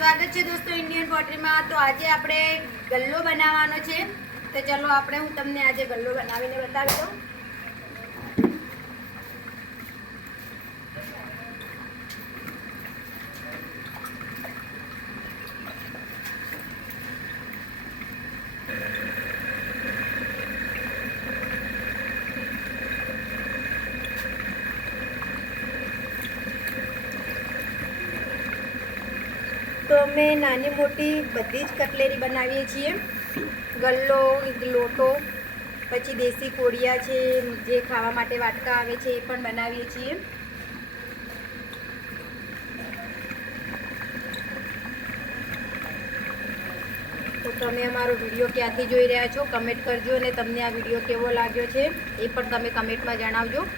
સ્વાગત છે દોસ્તો ઇન્ડિયન પોટરીમાં। તો આજે આપણે ગલ્લો બનાવવાનો છે, તો ચલો આપણે હું તમને આજે ગલ્લો બનાવીને બતાવી દઉં। તો અમે નાની મોટી બધી જ કટલેરી બનાવીએ છીએ। ગલ્લો, લોટો, પછી દેશી કોડિયા છે, જે ખાવા માટે વાટકા આવે છે એ પણ બનાવીએ છીએ। તો તમે અમારો વિડીયો ક્યાંથી જોઈ રહ્યા છો કમેન્ટ કરજો, અને તમને આ વિડીયો કેવો લાગ્યો છે એ પણ તમે કમેન્ટમાં જણાવજો।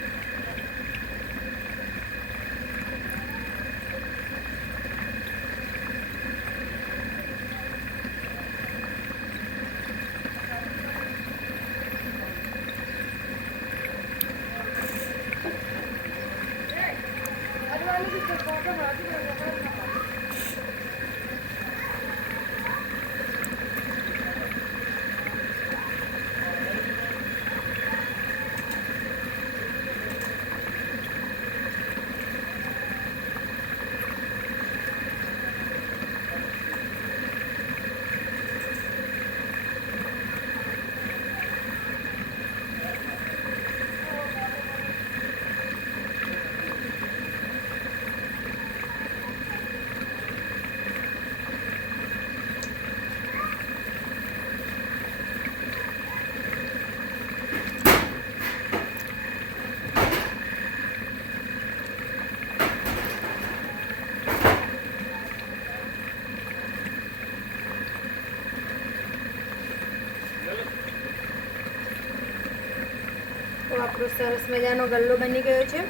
તો આપણો સરસ મજાનો ગલ્લો બની ગયો છે।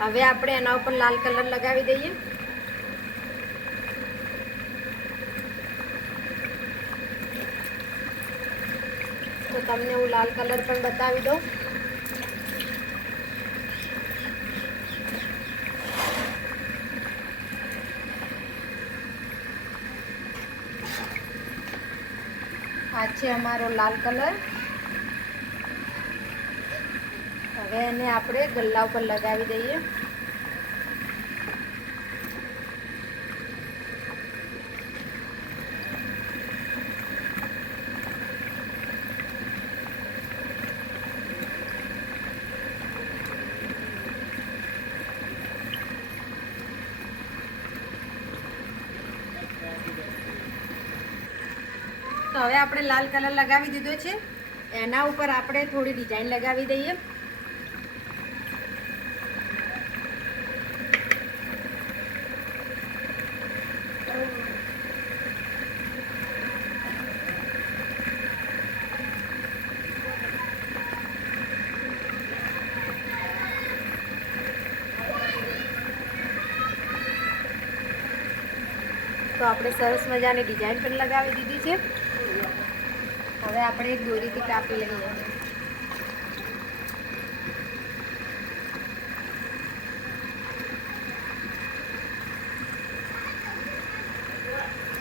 હવે આપણે એના ઉપર લાલ કલર લગાવી દઈએ। તો તમને હું લાલ કલર પણ બતાવી દઉં। આ છે અમારો લાલ કલર। હવે એને આપણે ગલ્લા ઉપર લગાવી દઈએ। તો હવે આપણે લાલ કલર લગાવી દીધો છે, એના ઉપર આપણે થોડી ડિઝાઇન લગાવી દઈએ। તો આપણે સરસ મજાની ડિઝાઇન પણ લગાવી દીધી છે। હવે આપણે એક દોરીથી કાપી લઈએ।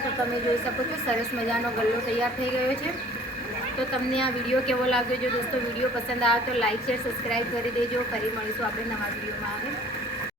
તો તમે જોઈ શકો છો સરસ મજાનો ગલ્લો તૈયાર થઈ ગયો છે। તો તમને આ વિડીયો કેવો લાગ્યો? જો દોસ્તો વિડીયો પસંદ આવે તો લાઈક શેર સબસ્ક્રાઈબ કરી દેજો। ફરી મળીશું આપણે નવા વિડીયોમાં।